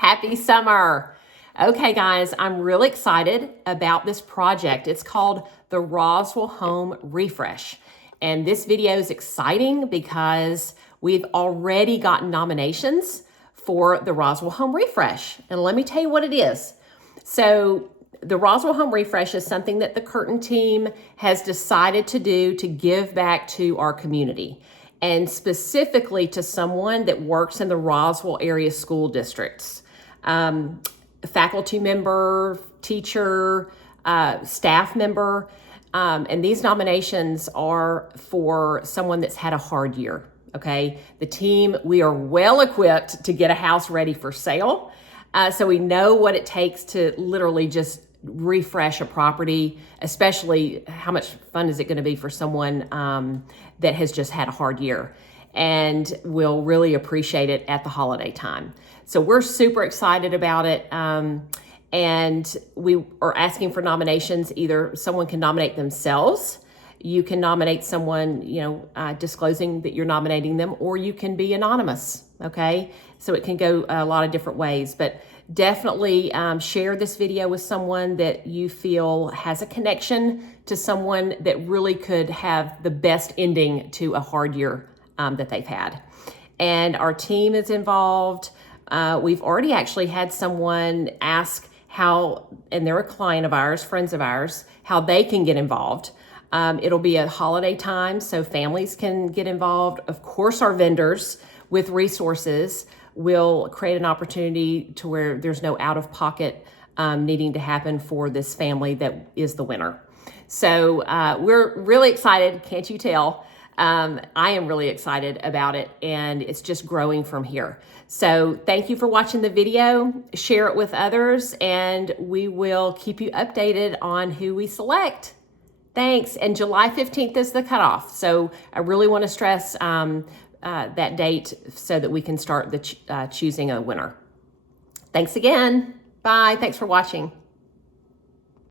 Happy summer. Okay, guys, I'm really excited about this project. It's called the Roswell Home Refresh. And this video is exciting because we've already gotten nominations for the Roswell Home Refresh. And let me tell you what it is. So the Roswell Home Refresh is something that the Curtin team has decided to do to give back to our community, and specifically to someone that works in the Roswell area school districts. Faculty member, teacher, staff member, and these nominations are for someone that's had a hard year, okay? The team, we are well equipped to get a house ready for sale. So we know what it takes to literally just refresh a property, especially how much fun is it going to be for someone that has just had a hard year and will really appreciate it at the holiday time. So we're super excited about it. And we are asking for nominations. Either someone can nominate themselves, you can nominate someone, disclosing that you're nominating them, or you can be anonymous, okay? So it can go a lot of different ways, but definitely share this video with someone that you feel has a connection to someone that really could have the best ending to a hard year that they've had. And our team is involved. We've already actually had someone ask how, and they're a client of ours, friends of ours, how they can get involved. It'll be a holiday time, so families can get involved. Of course, our vendors with resources will create an opportunity to where there's no out-of-pocket needing to happen for this family that is the winner. So we're really excited, can't you tell? I am really excited about it, and it's just growing from here. So thank you for watching the video. Share it with others, and we will keep you updated on who we select. Thanks. And July 15th is the cutoff. So I really want to stress that date so that we can start the choosing a winner. Thanks again. Bye. Thanks for watching.